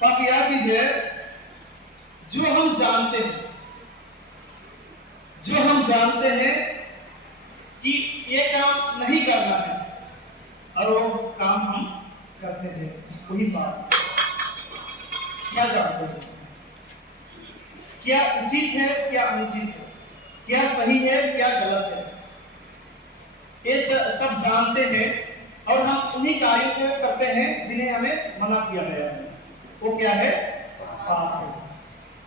तो अब यह चीज है जो हम जानते हैं, जो हम जानते हैं कि ये काम नहीं करना है और वो काम हम करते हैं, वही बात क्या जानते हैं, क्या उचित है क्या अनुचित है, क्या सही है क्या गलत है, ये सब जानते हैं और हम उन्हीं कार्यों को करते हैं जिन्हें हमें मना किया गया है। वो क्या है? पाप है।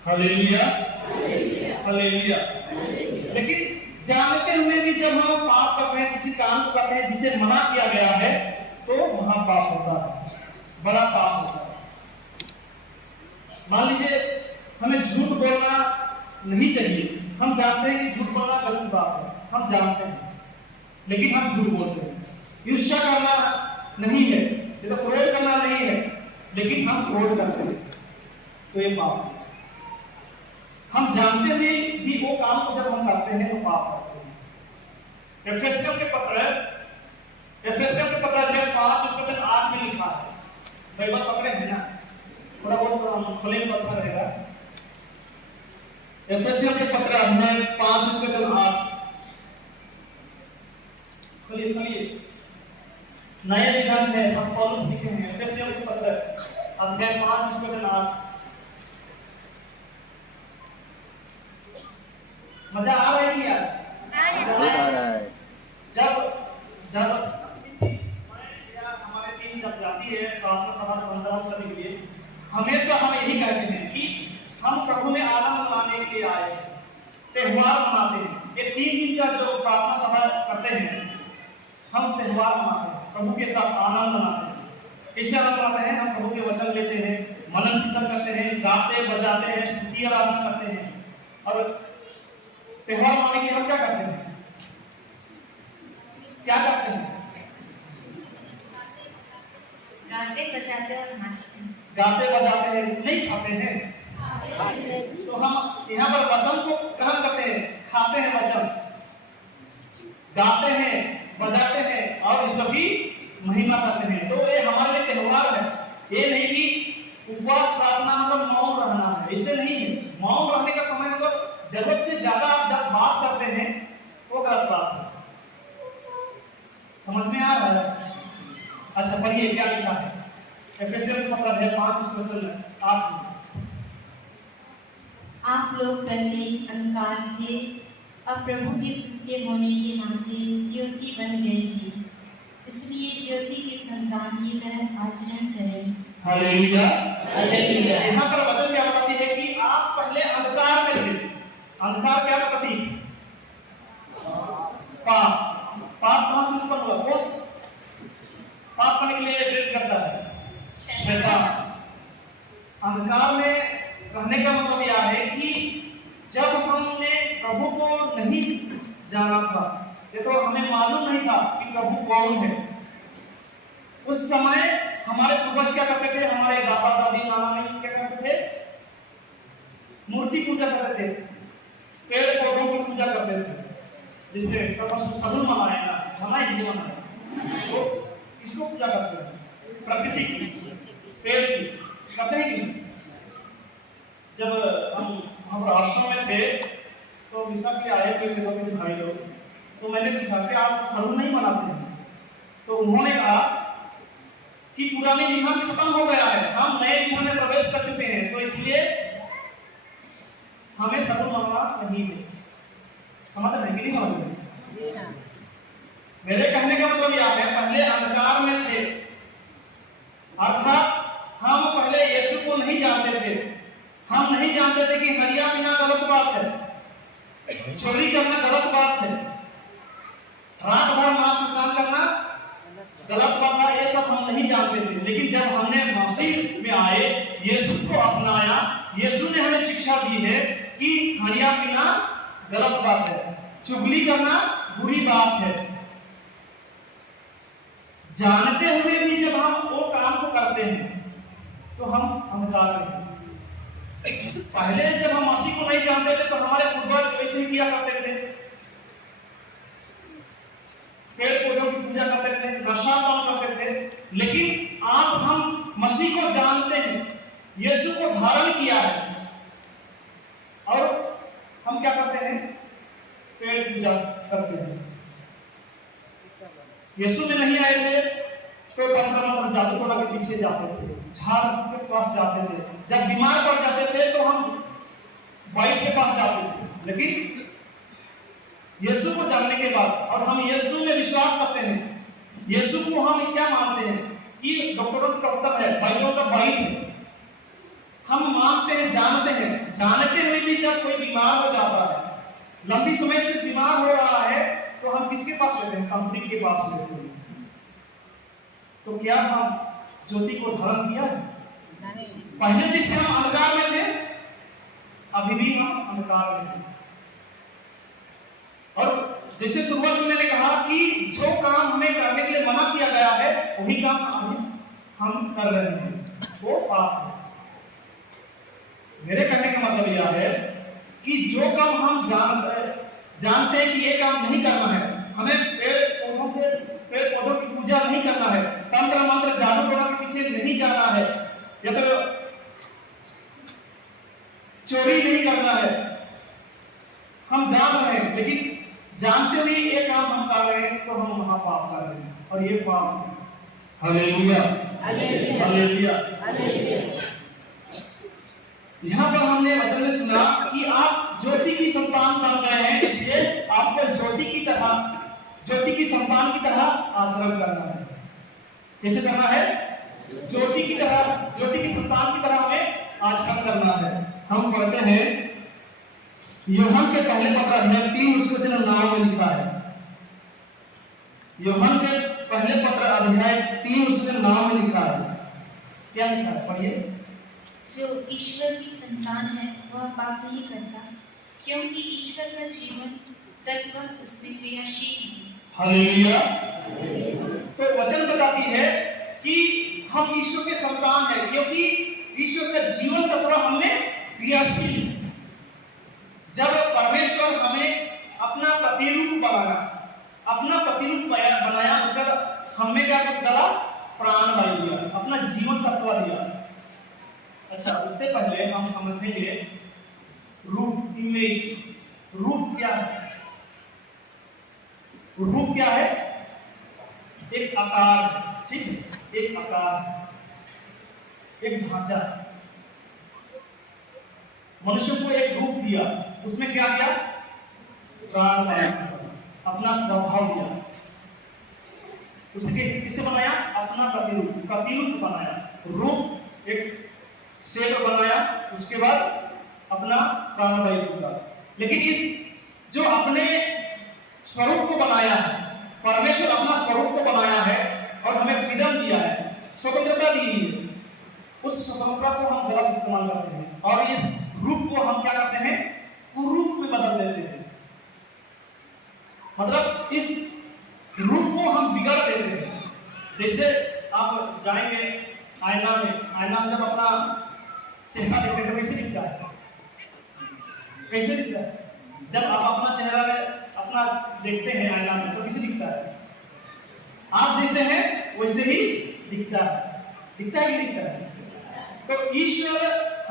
Hallelujah, hallelujah. लेकिन जानते हुए भी जब हम पाप करते हैं, किसी काम को करते हैं जिसे मना किया गया है, तो महापाप होता है, बड़ा पाप होता है। मान लीजिए हमें झूठ बोलना नहीं चाहिए, हम जानते हैं कि झूठ बोलना गलत बात है, हम जानते हैं, लेकिन हम झूठ बोलते हैं। ईर्ष्या करना नहीं है, ये तो क्रोध करना नहीं है, लेकिन हम क्रोध करते हैं, तो ये पाप है। हम जानते हुए भी वो काम को जब हम करते हैं तो पाप करते हैं। एफेसियों के पत्र अध्याय 5 उसका वचन 8 में लिखा है, बाइबल पकड़े हैं ना, थोड़ा बहुत हम खोलेंगे तो अच्छा रहेगा। एफेसियों के पत्र अध्याय 5 उसका वचन 8, खोलिए खोलिए, नए विधान है, संत पौलुस लिखे हैं। एफेसियों के पत्र अध्याय 5 उसका वचन 8। मजा आ रहा है कि नहीं आ रहा है? जब हमारी टीम जब जाती है प्रार्थना सभा संतरण करने के लिए, हमेशा हम यही कहते हैं कि हम प्रभु में आनंद मनाने के लिए आए हैं, त्योहार मनाते हैं। ये 3 दिन का जो प्रार्थना सभा करते हैं, हम त्योहार मनाते हैं, प्रभु के साथ आनंद मनाते हैं। कैसे आनंद मनाते हैं? हम प्रभु के वचन लेते हैं, मनन चिंतन करते हैं, गाते बजाते हैं, स्तुति आराधना करते हैं। और त्योहार मनाने के लिए हम क्या करते हैं? क्या करते हैं? गाते बजाते और नाचते हैं। गाते बजाते हैं, नहीं खाते हैं। तो हम यहाँ पर वचन को ग्रहण करते हैं, खाते हैं वचन, गाते हैं, बजाते हैं और इसका भी महिमा करते हैं। तो ये हमारे लिए त्योहार है। ये नहीं कि उपवास प्रार्थना मतलब मौन रहना है, इससे नहीं है। मौन रहने का समय मतलब जरूरत से ज्यादा आप जब बात करते हैं वो गलत बात है। समझ में आ रहा है? अच्छा पढ़िए क्या लिखा है एफेसियों के पत्र अध्याय 5 उसका वचन 8 में। आप लोग पहले अंधकार थे, अब प्रभु के शिष्य होने के नाते ज्योति बन गए हैं, इसलिए ज्योति के संतान की तरह आचरण करें। Hallelujah, hallelujah. यहाँ पर वचन क्या बताती है कि आप पहले अंधकार में थे। अंधकार क्या प्रतीक? पाप। पाप कहां से उत्पन्न हुआ? कौन पाप करने के लिए प्रेरित करता है? शैतान। अंधकार में रहने का मतलब यह है कि जब हमने प्रभु को नहीं जाना था, ये तो हमें मालूम नहीं था कि प्रभु कौन है, उस समय हमारे पूर्वज क्या करते थे? हमारे दादा दादी नाना नानी क्या करते थे? मूर्ति पूजा करते थे, पेड़ पौधों की पूजा करते थे, जिससे सदुल मनाएगा मनाए हिंदी मनाए, वो किसको पूजा करते हैं? प्रकृति की, पेड़ की करते हैं कि नहीं? जब हम आश्रम में थे तो विशा के आए हुए थे 2-3 भाई लोग, तो मैंने पूछा कि आप सदुल नहीं मनाते हैं? तो उन्होंने कहा कि पुरानी विधान खत्म हो गया है, हम नए विधान में प्रवेश कर चुके हैं, तो इसलिए हमें सदुल मनाना नहीं है। समझ रहे कि नहीं समझ रहे? मेरे कहने का मतलब यह है, पहले अंधकार में थे, अर्थात हम पहले यीशु को नहीं जानते थे। हम नहीं जानते थे कि हरिया पीना गलत बात है, चोरी करना गलत बात है, रात भर मां चुगतान करना गलत बात है, ये सब हम नहीं जानते थे। लेकिन जब हमने मसीह में आए, यीशु को अपनाया, यीशु ने हमें शिक्षा दी है कि हरिया पीना गलत बात है, चुगली करना बुरी बात है। जानते हुए भी जब हम वो काम को करते हैं तो हम अंधकार में हैं। पहले जब हम मसीह को नहीं जानते थे तो हमारे पूर्वज वैसे ही किया करते थे, पेड़ पौधों की पूजा करते थे, नशा पान करते थे। लेकिन आप हम मसीह को जानते हैं, यीशु को धारण किया है। और हम क्या करते हैं? पेड़ पूजा करते हैं। यीशु में नहीं आए थे तो तंत्र मंत्र जादू टोना के पीछे जाते थे, झाड़ के पास जाते थे। जब बीमार पड़ जाते थे तो हम वैद्य के पास जाते थे। लेकिन यीशु को जानने के बाद, और हम यीशु में विश्वास करते हैं, यीशु को हम क्या मानते हैं कि डॉक्टरों का डॉक्टर है, वैद्यों का वैद्य है। हम मानते हैं, जानते हैं, जानते हुए भी जब कोई बीमार हो जाता है, लंबी समय से बीमार हो रहा है, तो हम किसके पास लेते हैं? तांत्रिक के पास लेते हैं। तो क्या हम ज्योति को धारण किया है? पहले जैसे हम अंधकार में थे, अभी भी हम अंधकार में हैं। और जैसे शुरुआत में मैंने कहा कि जो काम हमें करने के लिए मना किया गया है, वही काम हम कर रहे हैं, वो पाप है। मेरे कहने का मतलब यह है कि जो काम हम जानते हैं कि ये काम नहीं करना है, हमें पेड़ पौधों की पूजा नहीं करना है, तंत्र मंत्र जादू टोना के पीछे नहीं जाना है, या तो चोरी नहीं करना है, हम जान रहे हैं, लेकिन जानते हुए ये काम हम कर रहे हैं, तो हम महापाप कर रहे हैं, और ये पाप है। Hallelujah, hallelujah, hallelujah. यहाँ पर हमने वचन में सुना कि आप ज्योति की संतान बन गए हैं, इसलिए आपको ज्योति की संतान की तरह आचरण करना है। कैसे करना है? ज्योति की संतान की तरह हमें आचरण करना है। हम पढ़ते हैं यूहन्ना के पहले पत्र अध्याय 3 उसके वचन 9 में लिखा है। यूहन्ना के पहले पत्र अध्याय 3 उसके वचन 9 में लिखा है। क्या लिखा है? पढ़िए। जो ईश्वर की संतान है वह पाप नहीं करता, क्योंकि ईश्वर का जीवन तत्व उसमें क्रियाशील है। हालेलुया। तो वचन बताती है कि हम ईश्वर के संतान हैं, क्योंकि ईश्वर का जीवन तत्व हमें क्रियाशील है। जब परमेश्वर हमें अपना प्रतिरूप बनाया, उसका हमें क्या डाला? प्राण वायु दिया, अपना जीवन तत्व दिया। अच्छा, उससे पहले हम समझेंगे रूप, इमेज। रूप क्या है? रूप क्या है? एक आकार, ठीक है, एक आकार, एक ढांचा। मनुष्य को एक रूप दिया, उसमें क्या दिया? प्राण वायु, अपना स्वभाव दिया। उसे किससे बनाया? अपना प्रतिरूप बनाया। रूप एक शेर बनाया, उसके बाद अपना प्राण वायु दिया। लेकिन इस जो अपने स्वरूप को बनाया है, परमेश्वर अपना स्वरूप को बनाया है और हमें फ्रीडम दिया है, स्वतंत्रता दी है। उस स्वतंत्रता को हम गलत इस्तेमाल करते हैं और इस रूप को हम क्या करते हैं? कुरूप में बदल देते हैं। मतलब इस रूप को हम बिगाड़ देते हैं। जैसे आप जाएंगे आईना में जब अपना चेहरा देखते हैं तो कैसे दिखता है? कैसे दिखता है? जब आप अपना चेहरा में अपना देखते हैं आईना में तो कैसे दिखता है? आप जैसे हैं वैसे ही दिखता है। दिखता है कि दिखता है? तो ईश्वर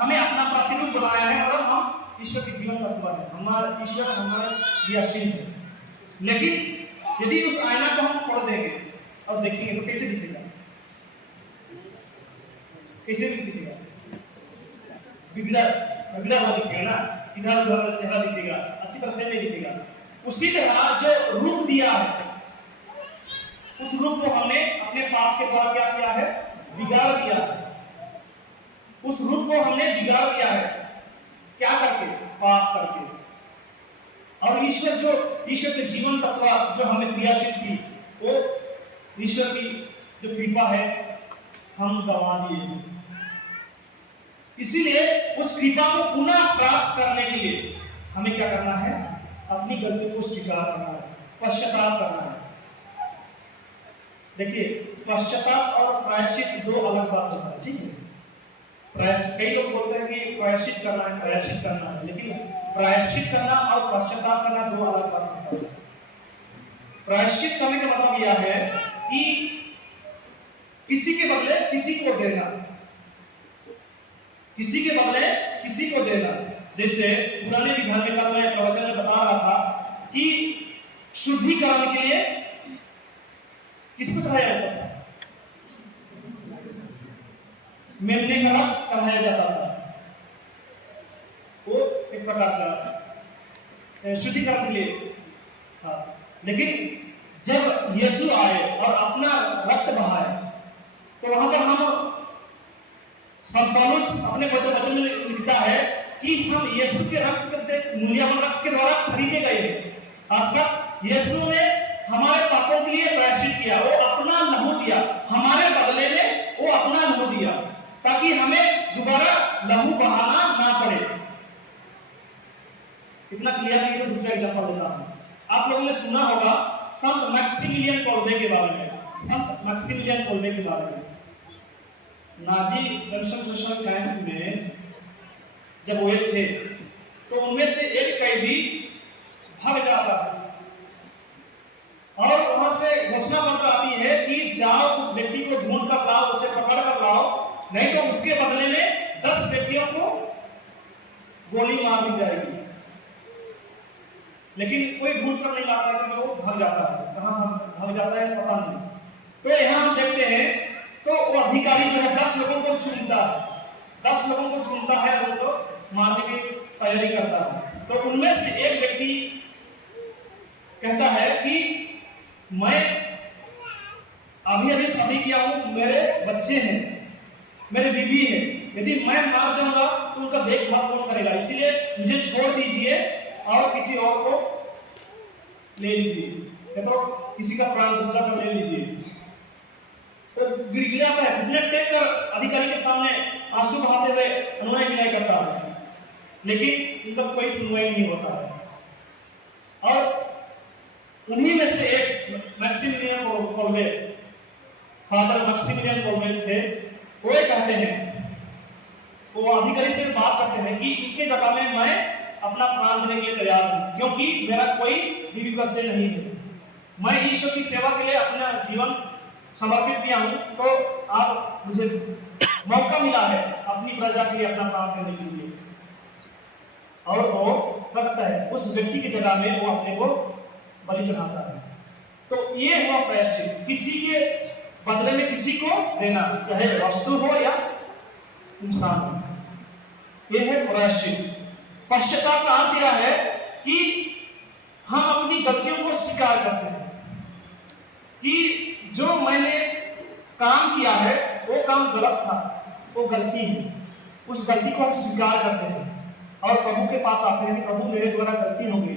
हमें अपना प्रतिरूप बनाया है और हम ईश्वर के जीवन तत्व है। हमारा ईश्वर हमारा क्रियाशील है। लेकिन यदि उस आईना को हम फोड़ देंगे और देखेंगे तो कैसे दिखेगा? कैसे दिखेगा? बिगड़ा हुआ दिखेगा ना, इधर उधर चेहरा दिखेगा, अच्छी तरह से नहीं दिखेगा। उसी तरह जो रूप दिया है, उस रूप को हमने अपने पाप के द्वारा क्या किया है? बिगाड़ दिया है। उस रूप को हमने बिगाड़ दिया है, क्या करके? पाप करके। और ईश्वर के जीवन तत्व जो हमें क्रियाशील थी, वो ईश्वर की जो कृपा है हम गवा दिए हैं। इसीलिए उस कृपा को पुनः प्राप्त करने के लिए हमें क्या करना है? अपनी गलती को स्वीकार करना है, पश्चाताप करना है। देखिए, पश्चाताप और प्रायश्चित दो अलग बात होता है, ठीक है? कई लोग बोलते हैं कि प्रायश्चित करना है, लेकिन प्रायश्चित करना और पश्चाताप करना दो अलग बात होता है। प्रायश्चित करने का मतलब यह है कि किसी के बदले किसी को देना। किसी के बदले किसी को देना। जैसे पुराने विधान में, कल मैं प्रवचन में बता रहा था कि शुद्धिकरण के लिए किसको चढ़ाया जाता था? मेमने का रक्त चढ़ाया जाता था। वो एक प्रकार का शुद्धिकरण के लिए था। लेकिन जब यीशु आए और अपना रक्त बहाए, तो वहां पर हम संत पौलुस अपने पवित्र वचन में लिखता है कि हम यीशु के रक्त के मूल्यवान रक्त के द्वारा खरीदे गए। अर्थात यीशु ने हमारे पापों के लिए प्रायश्चित किया, वो अपना लहू दिया, हमारे बदले में वो अपना लहू दिया, ताकि हमें दोबारा लहू बहाना ना पड़े। इतना क्लियर नहीं है तो दूसरा एग्जांपल देता हूं। आप लोगों ने सुना होगा संत मैक्सिमिलियन कोल्बे के बारे में। संत मैक्सिमिलियन कोल्बे के बारे में नाजी कंसंट्रेशन कैंप में जब वे थे, तो उनमें से एक कैदी भाग जाता है और वहां से घोषणा पत्र आती है कि जाओ उस व्यक्ति को ढूंढ कर लाओ, उसे पकड़ कर लाओ, नहीं तो उसके बदले में 10 व्यक्तियों को गोली मार दी जाएगी। लेकिन कोई ढूंढ कर नहीं लाता है, वो भाग जाता है। कहां भाग जाता है पता नहीं। तो यहां हम देखते हैं, तो वो अधिकारी जो है 10 लोगों को चुनता है, 10 लोगों को चुनता है और उनको मारने की तैयारी करता है। तो उनमें से एक व्यक्ति कहता है कि मैं अभी शादी किया हूं, मेरे बच्चे हैं, मेरी बीवी है, यदि मैं मार जाऊंगा तो उनका देखभाल कौन करेगा, इसलिए मुझे छोड़ दीजिए और किसी और को ले लीजिए, या तो किसी का प्राण दूसरा का ले लीजिए। तो गिड़गिड़ाता है, घुटने टेक कर अधिकारी के सामने आंसू बहाते हुए अनुनय विनय करता है, लेकिन उनका कोई सुनवाई नहीं होता है। और उन्हीं में से एक Maximilian Kolbe, father Maximilian Kolbe थे, वो कहते हैं, वो अधिकारी से बात करते हैं कि इनके जगह में मैं अपना प्राण देने के लिए तैयार हूं, क्योंकि मेरा कोई बीवी बच्चे नहीं है, मैं ईश्वर की सेवा के लिए अपना जीवन समर्पित किया हूं, तो आप मुझे मौका मिला है अपनी प्रजा के लिए अपना प्राण देने के लिए। और वो कहता है उस व्यक्ति की जगह में वो अपने को बलि चढ़ाता है। तो ये हुआ प्रायश्चित, किसी के बदले में किसी को देना, चाहे वस्तु हो या इंसान हो, ये है प्रायश्चित। पश्चाताप का अर्थ यह है कि हम अपनी गलतियों को स्वीकार करते हैं कि जो मैंने काम किया है वो काम गलत था, वो गलती है, उस गलती को हम स्वीकार करते हैं और प्रभु के पास आते हैं कि प्रभु मेरे द्वारा गलती हो गई।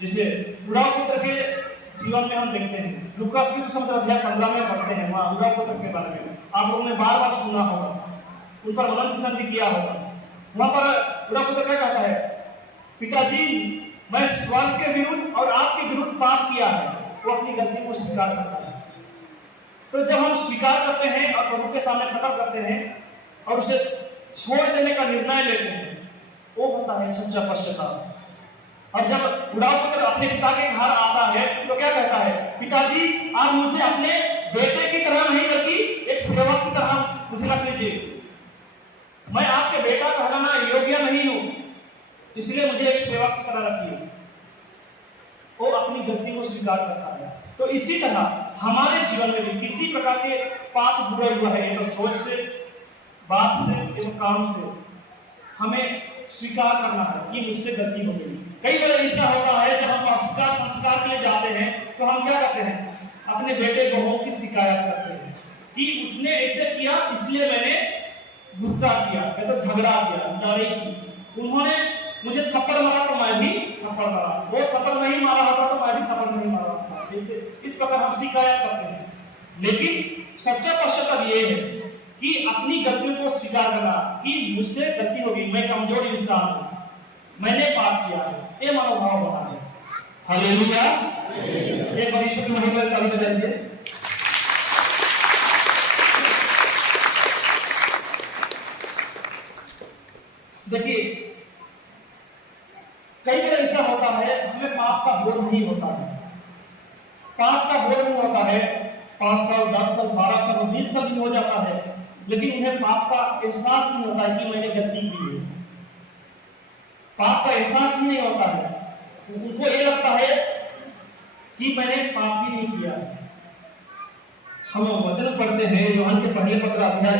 जिसे उड़ाव पुत्र के जीवन में हम देखते हैं, लूकास की सुसमाचार अध्याय 15 में पढ़ते हैं, वहां उड़ाव पुत्र के बारे में आप लोगों ने बार बार सुना होगा, उन पर मनन चिंतन भी किया होगा। वहां पर उड़ाव पुत्र क्या कहता है, पिताजी मैं स्वर्ग के विरुद्ध और आपके विरुद्ध पाप किया है। वो अपनी गलती को स्वीकार करता है। तो जब हम स्वीकार करते हैं और प्रभु के सामने प्रकट करते हैं और उसे छोड़ देने का निर्णय लेते हैं, वो होता है सच्चा पश्चाताप। और जब उड़ाव पुत्र अपने पिता के घर आता है तो क्या कहता है, पिताजी आप मुझे अपने बेटे की तरह नहीं बल्कि एक सेवक की तरह मुझे रख लीजिए, मैं आपके बेटा कहलाना योग्य नहीं हूं, इसलिए मुझे एक सेवक की तरह रखिए। वो अपनी गलती को स्वीकार करता है। तो इसी तरह हमारे जीवन में भी किसी प्रकार के पाप बुरा हुआ है, ये तो सोच से, बात से, ये तो काम से, हमें स्वीकार करना है कि मुझसे गलती हो गई। कई बार ऐसा होता है जब हम पक्षकार संस्कार के लिए जाते हैं तो हम क्या करते हैं, अपने बेटे बहुओं की शिकायत करते हैं कि उसने ऐसे किया इसलिए मैंने गुस्सा किया, मैं तो झगड़ा किया, लड़ाई की, उन्होंने मुझे थप्पड़ मारा तो मैं भी थप्पड़ मारा, वो थप्पड़ नहीं मारा होता तो मैं भी थप्पड़ नहीं मारा होता। इस प्रकार हम शिकायत करते हैं। लेकिन सच्चा पश्चाताप ये है कि अपनी गलतियों को स्वीकार करना कि मुझसे गलती होगी, मैं कमजोर इंसान हूं, मैंने पाप किया है, ये मनोभाव बना है। हालेलुया। एक बार ईश्वर की महिमा ताली बजाइए। देखिए कई बार ऐसा होता है हमें पाप का बोध नहीं होता है, पाप का बोध नहीं होता है, 5 साल 10 साल 12 साल 20 साल भी हो जाता है, लेकिन उन्हें पाप का एहसास नहीं होता है कि मैंने गलती की है। पाप का एहसास ही नहीं होता है, उनको ये लगता है कि मैंने पाप भी नहीं किया। हम वचन पढ़ते हैं यूहन्ना के पहले पत्र अध्याय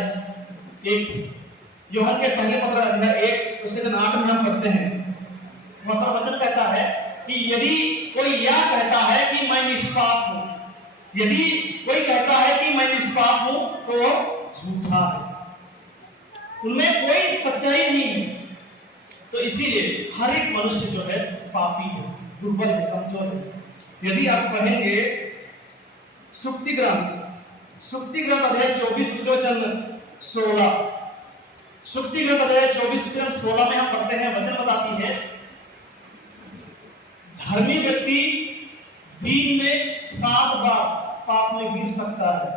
1 उसके जन 8 में हम पढ़ते हैं। वहां पर वचन कहता है कि यदि कोई यह कहता है कि मैं निष्पाप हूं, यदि कोई कहता है कि मैं निष्पाप हूं तो वो झूठा है, उनमें कोई सच्चाई नहीं है। तो इसीलिए हर एक मनुष्य जो है पापी है, दुर्बल है, कमजोर है। यदि आप पढ़ेंगे सुक्ति ग्रंथ अध्याय 24 उसके वचन 16, सुक्ति ग्रंथ अध्याय 24 उसके वचन 16 में हम पढ़ते हैं, वचन बताती है धर्मी व्यक्ति दिन में 7 बार पाप में गिर सकता है।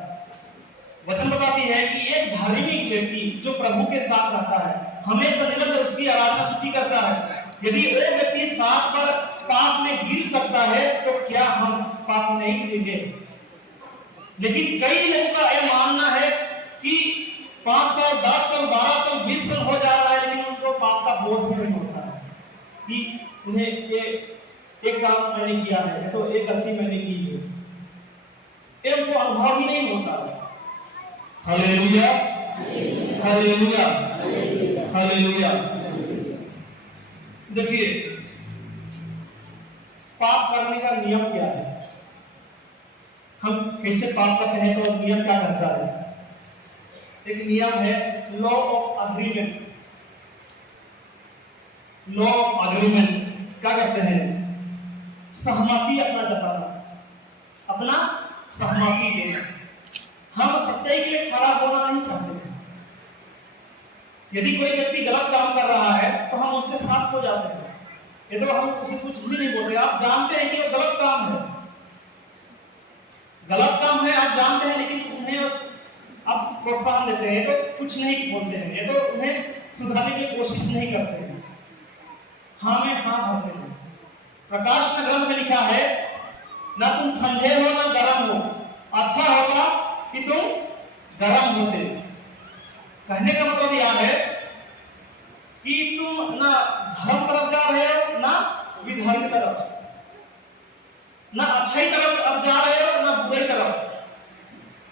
वचन बताती है कि एक धार्मिक व्यक्ति जो प्रभु के साथ रहता है, हमेशा निरंतर उसकी आराधना स्तुति करता है, यदि वो व्यक्ति 7 बार पाप में गिर सकता है तो क्या हम पाप में नहीं गिरेंगे? लेकिन कई लोगों का यह मानना है कि 5 साल 10 साल 12 साल 20 साल हो जा रहा है, लेकिन उनको पाप का बोध ही नहीं होता है कि उन्हें एक काम मैंने किया है, तो एक गलती मैंने की है, ये उनको अनुभव ही नहीं होता है। Hallelujah, hallelujah, hallelujah. देखिए पाप करने का नियम क्या है, हम कैसे पाप करते हैं तो नियम क्या कहता है? एक नियम है law of agreement. Law of agreement क्या करते हैं? सहमति अपना जताना, अपना सहमति देना। हम सच्चाई के लिए खड़ा होना नहीं चाहते हैं। यदि कोई व्यक्ति गलत काम कर रहा है तो हम उसके साथ हो जाते हैं, ये तो हम उसे कुछ भी नहीं बोलते। आप जानते हैं कि वो गलत काम है, गलत काम है आप जानते हैं, लेकिन उन्हें आप प्रोत्साहन देते हैं, ये तो कुछ नहीं बोलते हैं, ये तो उन्हें सुधारने की कोशिश नहीं करते हैं, हाँ में हाँ भरते हैं। प्रकाश ग्रंथ में लिखा है ना तुम ठंडे हो ना गर्म हो, अच्छा होता कि तुम गर्म होते। कहने का मतलब यह है कि तुम ना धर्म तरफ जा रहे हो ना विधर्म की तरफ, ना अच्छाई तरफ अब जा रहे हो ना बुराई तरफ।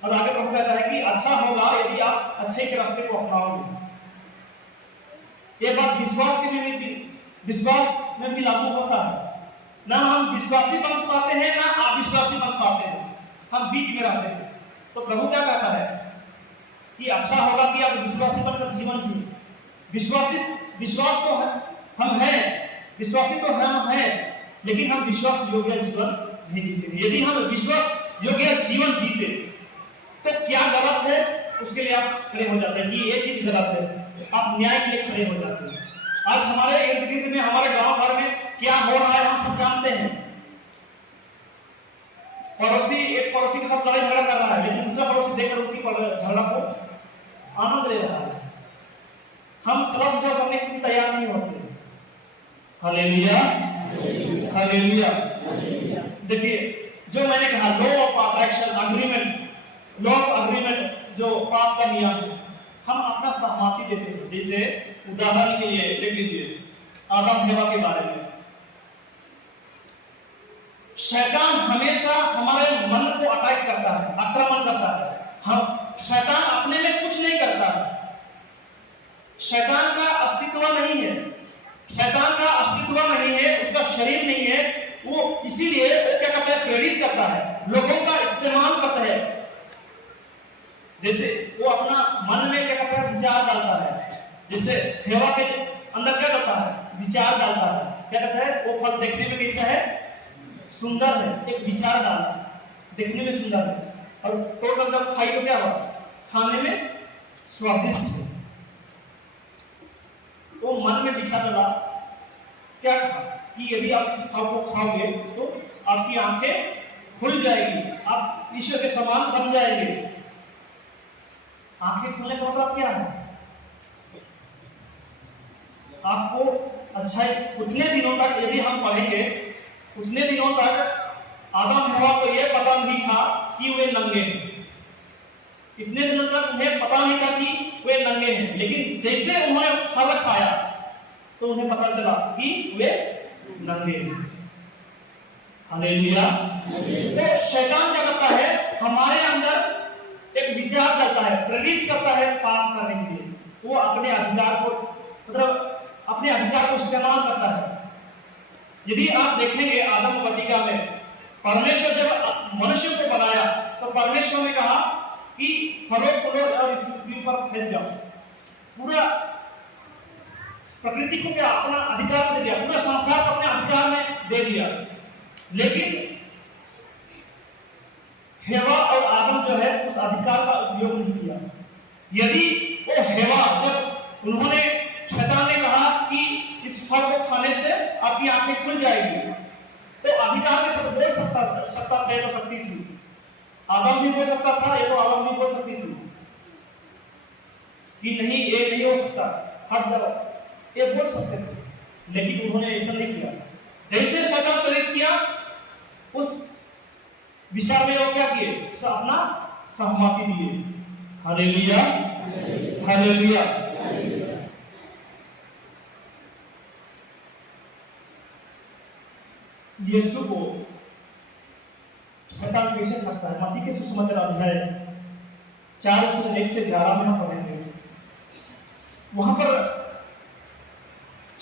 और आगे प्रभु कहता है कि अच्छा होगा यदि आप अच्छाई के रास्ते को अपनाओगे। ये बात विश्वास में भी लागू होता है। ना हम विश्वासी बन पाते हैं ना अविश्वासी बन पाते हैं, हम बीच में रहते हैं। तो प्रभु क्या कहता है कि अच्छा होगा कि आप विश्वासी बनकर जीवन जिए। विश्वास तो हम हैं, विश्वासी तो हम हैं, लेकिन हम विश्वास योग्य जीवन नहीं जीते। यदि हम विश्वास योग्य जीवन जीते तो क्या गलत है उसके लिए आप खड़े हो जाते हैं कि ये चीज गलत है, आप न्याय के लिए खड़े हो जाते हैं। आज हमारे इर्द गिर्द में, हमारे गांव घर में क्या हो रहा है हम सब जानते हैं। एक पड़ोसी के साथ लड़ाई झगड़ा कर रहा है, लेकिन दूसरा पड़ोसी देखकर उनकी झगड़ा को आनंद ले रहा है। हम सलाह सुझाव करने के लिए तैयार नहीं होते। Hallelujah, hallelujah. देखिए जो मैंने कहा law of attraction agreement, law of agreement जो पाप का नियम है, हम अपना सहमति देते हैं। जैसे उदाहरण के लिए देख लीजिए आदम हवा के बारे में। शैतान हमेशा हमारे मन को अटैक करता है, आक्रमण करता है। शैतान अपने में कुछ नहीं करता है, शैतान का अस्तित्व नहीं है, शैतान का अस्तित्व नहीं है, उसका शरीर नहीं है। वो इसीलिए वो क्या करता है, प्रेरित करता है, लोगों का इस्तेमाल करता है। जैसे वो अपना मन में क्या करता है, विचार डालता है। जैसे हवा के अंदर क्या करता है, विचार डालता है। क्या कहता है, वो फल देखने में कैसा है, सुंदर है, एक विचार डाला, देखने में सुंदर है, और तोड़कर जब खाई तो क्या हुआ, खाने में स्वादिष्ट है। वो मन में विचार डाला, क्या कहा कि यदि आप इस फल को खाओगे तो आपकी आंखें खुल जाएगी, आप ईश्वर के समान बन जाएंगे। आंखें खुलने का मतलब क्या है, आपको अच्छा उतने दिनों तक यदि हम पढ़ेंगे, उतने दिनों तक आदम हवा को यह पता नहीं था कि वे नंगे हैं। इतने दिनों तक उन्हें पता नहीं था कि वे नंगे हैं, लेकिन जैसे उन्होंने फल खाया तो उन्हें पता चला कि वे नंगे हैं। हालेलुया। तो शैतान क्या करता है, हमारे अंदर एक विचार डालता है, प्रेरित करता है पाप करने के लिए। वो अपने अधिकार को अपने अधिकार को इस्तेमाल करता है। यदि आप देखेंगे आदम वाटिका में परमेश्वर जब मनुष्य को बनाया तो परमेश्वर ने कहा कि फलो फूलो और इस पृथ्वी पर फैल जाओ। पूरा प्रकृति को क्या अपना अधिकार में दे दिया, पूरा संसार को अपने अधिकार में दे दिया। लेकिन हेवा और आदम जो है उस अधिकार का उपयोग नहीं किया। यदि वो हेवा, जब उन्होंने शैतान ने कहा कि इस फल को खाने से आपकी आंखें खुल जाएगी, तो अधिकार के साथ बोल सकता था, ये तो सकती थी। आदम भी बोल सकता था, ये तो आदम भी बोल सकती थी कि नहीं ये नहीं हो सकता, हट जाओ, ये बोल सकते थे। लेकिन उन्होंने ऐसा नहीं किया। जैसे शैतान प्रेरित किया उस विचार में वो क्या किए, अपना सहमति दिए। Hallelujah, hallelujah. यीशु को शैतान कैसे ठगता है, मत्ती के सुसमाचार अध्याय 4:1-11 में हम पढ़ेंगे। वहां पर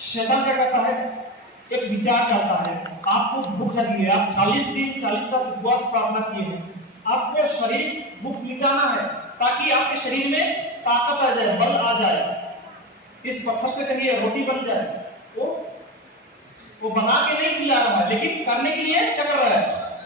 शैतान क्या करता है, एक विचार डालता है, आपको भूख लगी है, आप 40 दिन 40 तक उपवास प्रार्थना किए हैं, आपको शरीर भूख मिटाना है ताकि आपके शरीर में ताकत आ जाए, बल आ जाए। इस पत्थर से कहिए रोटी बन जाए। वो बना के नहीं खिला रहा है, लेकिन करने के लिए क्या कर रहा है,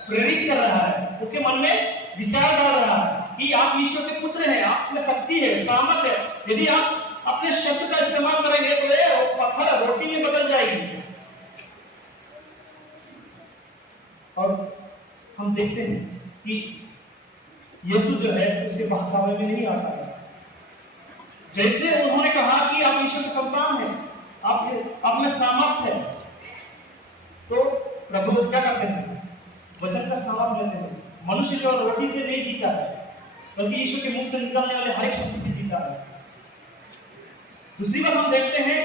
प्रेरित कर रहा है। उसके मन में विचार डाल रहा है कि आप ईश्वर के पुत्र हैं, आप में शक्ति है, सामर्थ है। यदि आप अपने शब्द का इस्तेमाल करेंगे तो ये पत्थर रोटी में बदल जाएगी। और हम देखते हैं कि यीशु जो है उसके बहकावे में नहीं आता है। जैसे उन्होंने कहा कि आप ईश्वर के संतान हैं, आप में सामर्थ है, तो प्रभु क्या करते हैं, वचन का सवाब लेते हैं। मनुष्य जो रोटी से नहीं जीता है, बल्कि ईश्वर के मुख से निकलने वाले हर एक शब्द से जीता है। दूसरी बार हम देखते हैं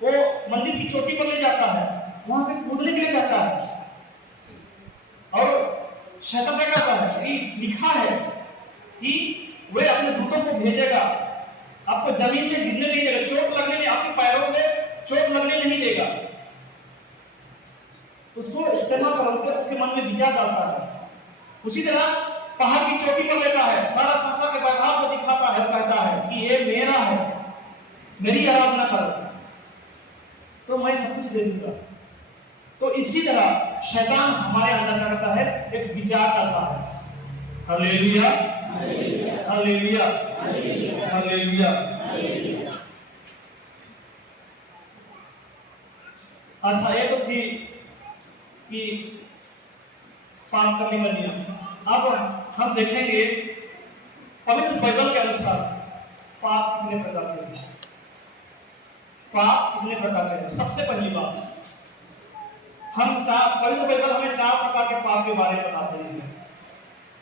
वो मंदिर की चोटी पर ले जाता है, वहां से कूदने के लिए कहता है, और शैतान क्या कहता है कि लिखा है कि वह अपने दूतों को भेजेगा, आपको जमीन में गिरने नहीं देगा, चोट लगने नहीं, आपके पैरों में चोट लगने नहीं देगा। उसको इस्तेमाल करके उसके मन में विचार डालता है। उसी तरह पहाड़ की चोटी पर लेता है, सारा संसार के वैभव को दिखाता है, कहता है कि ये मेरा है, मेरी आराधना करो तो मैं सब कुछ दे दूंगा। तो इसी तरह शैतान हमारे अंदर क्या करता है, एक विचार करता है। Hallelujah, hallelujah, hallelujah. अच्छा, ये तो थी कि पाप करने का नियम। अब हम देखेंगे पवित्र बाइबल के अनुसार पाप कितने प्रकार के हैं। पाप कितने प्रकार के हैं। सबसे पहली बात, पवित्र बाइबल हमें 4 प्रकार के पाप के बारे में बताते हैं।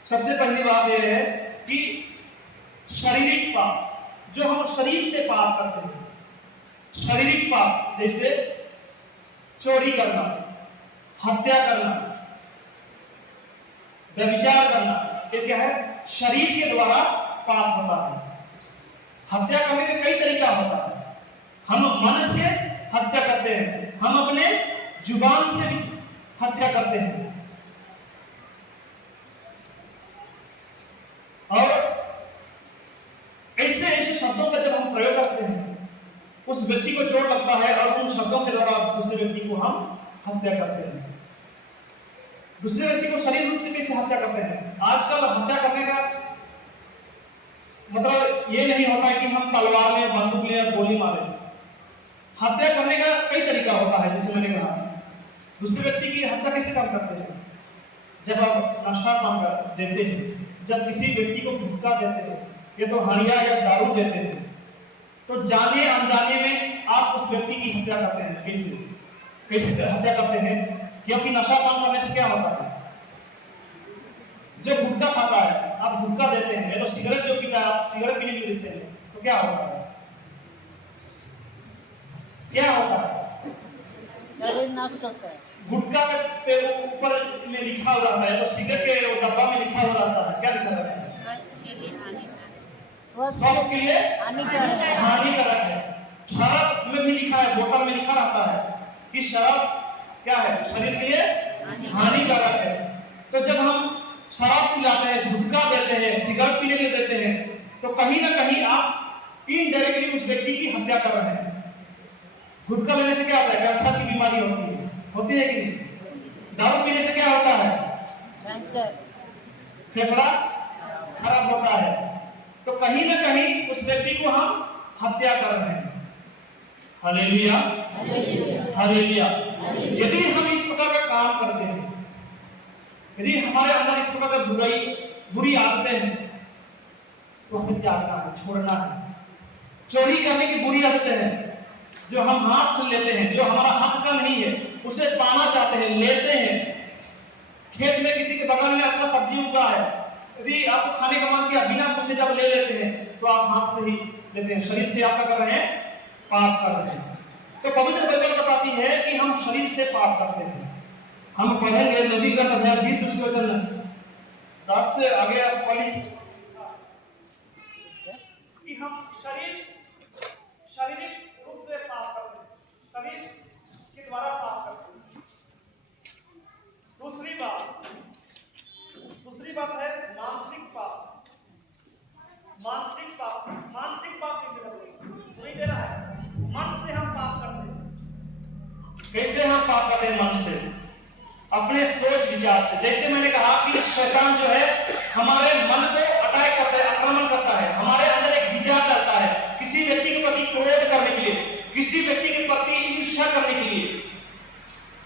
सबसे पहली बात यह है कि शारीरिक पाप, जो हम शरीर से पाप करते हैं। शारीरिक पाप जैसे चोरी करना, हत्या करना, व्यभिचार करना, ये क्या है, शरीर के द्वारा पाप होता है। हत्या करने का कई तरीका होता है। हम मन से हत्या करते हैं, हम अपने जुबान से भी हत्या करते हैं, और ऐसे ऐसे शब्दों का जब हम प्रयोग करते हैं, उस व्यक्ति को चोट लगता है और उन शब्दों के द्वारा दूसरे व्यक्ति को हम हत्या करते हैं। दूसरे व्यक्ति को शरीर रूप से कैसे हत्या करते हैं। आजकल हत्या करने का मतलब ये नहीं होता है कि हम तलवार में बंदूक ले और गोली मारें। हत्या करने का कई तरीका होता है। जैसे मैंने कहा, दूसरे व्यक्ति की हत्या कैसे काम करते हैं, जब आप नशा पान देते हैं, जब किसी व्यक्ति को गुटखा देते हैं, ये तो हड़िया या दारू देते हैं, तो जाने अनजाने में आप उस व्यक्ति की हत्या करते हैं। कैसे हत्या करते हैं, क्योंकि नशा पान करने से क्या होता है, जो गुटखा खाता है, आप गुटखा देते हैं, या तो सिगरेट जो पीता है आप सिगरेट पीने के लिए देते हैं, तो क्या होता है? क्या होता है? शरीर नष्ट होता है। गुटखा के ऊपर में लिखा हुआ रहता है, तो सिगरेट के डब्बा में लिखा हुआ रहता है, क्या लिखा रहता है? स्वास्थ्य के लिए हानिकारक है। शराब में भी लिखा है, बोतल में लिखा रहता है कि शराब क्या है? शरीर के लिए हानिकारक है। तो जब हम शराब पिलाते हैं, गुटखा देते हैं, सिगरेट पीने के लिए देते हैं, तो कहीं ना कहीं आप इनडायरेक्टली उस व्यक्ति की हत्या कर रहे हैं। गुटखा लेने से क्या होता है? कैंसर की बीमारी होती है कि नहीं? दारू पीने से क्या होता है? कैंसर, फेफड़ा खराब होता है। तो कहीं ना कहीं उस व्यक्ति को हम हत्या कर रहे हैं। Hallelujah, hallelujah. यदि हम इस प्रकार का काम करते हैं, यदि हमारे अंदर इस प्रकार का बुरी आदतें हैं, तो हमें त्यागना है, छोड़ना है। चोरी करने की बुरी आदतें हैं जो हम हाथ से लेते हैं, जो हमारा हक का नहीं है, उसे पाना चाहते हैं, लेते हैं। खेत में किसी के बगल में अच्छा सब्जी उगा है, यदि आपको खाने का मन किया, बिना पूछे जब ले लेते हैं, तो आप हाथ से ही लेते हैं। शरीर से आप क्या कर रहे हैं? पाप कर रहे हैं। तो पवित्र बाइबल बताती है कि हम शरीर से पाप करते हैं। हम पढ़ेंगे नबी ग्रंथ अध्याय 20 उसके वचन 10 से आगे आप पढ़िए कि हम शारीरिक रूप से पाप करते हैं, शरीर के द्वारा पाप करते हैं। दूसरी बात है मानसिक पाप। मानसिक पाप किसे करते हैं? नहीं दे रहा है। मन से हम पाप करते हैं। कैसे हम पाप करते हैं? मन से, अपने सोच विचार से। जैसे मैंने कहा कि शैतान जो है हमारे मन को अटैक करता है, आक्रमण करता है, हमारे अंदर एक विचार करता है किसी व्यक्ति के प्रति क्रोध करने के लिए, किसी व्यक्ति के प्रति ईर्ष्या करने के लिए।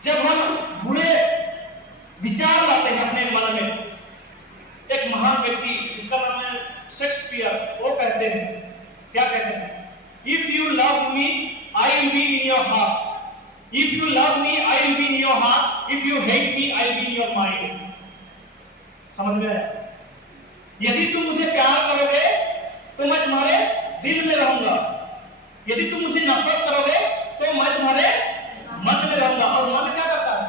जब हम बुरे विचार लाते हैं अपने मन में, एक महान व्यक्ति जिसका नाम है शेक्सपियर, वो कहते हैं, क्या कहते हैं? If you love me, I will be in your heart. If you love me, I will be in your heart. If you hate me, I will be in your mind. समझ में आया? यदि तुम मुझे प्यार करोगे तो मैं तुम्हारे दिल में रहूंगा, यदि तुम मुझे नफरत करोगे तो मैं तुम्हारे मन में रहूंगा। और मन क्या करता है?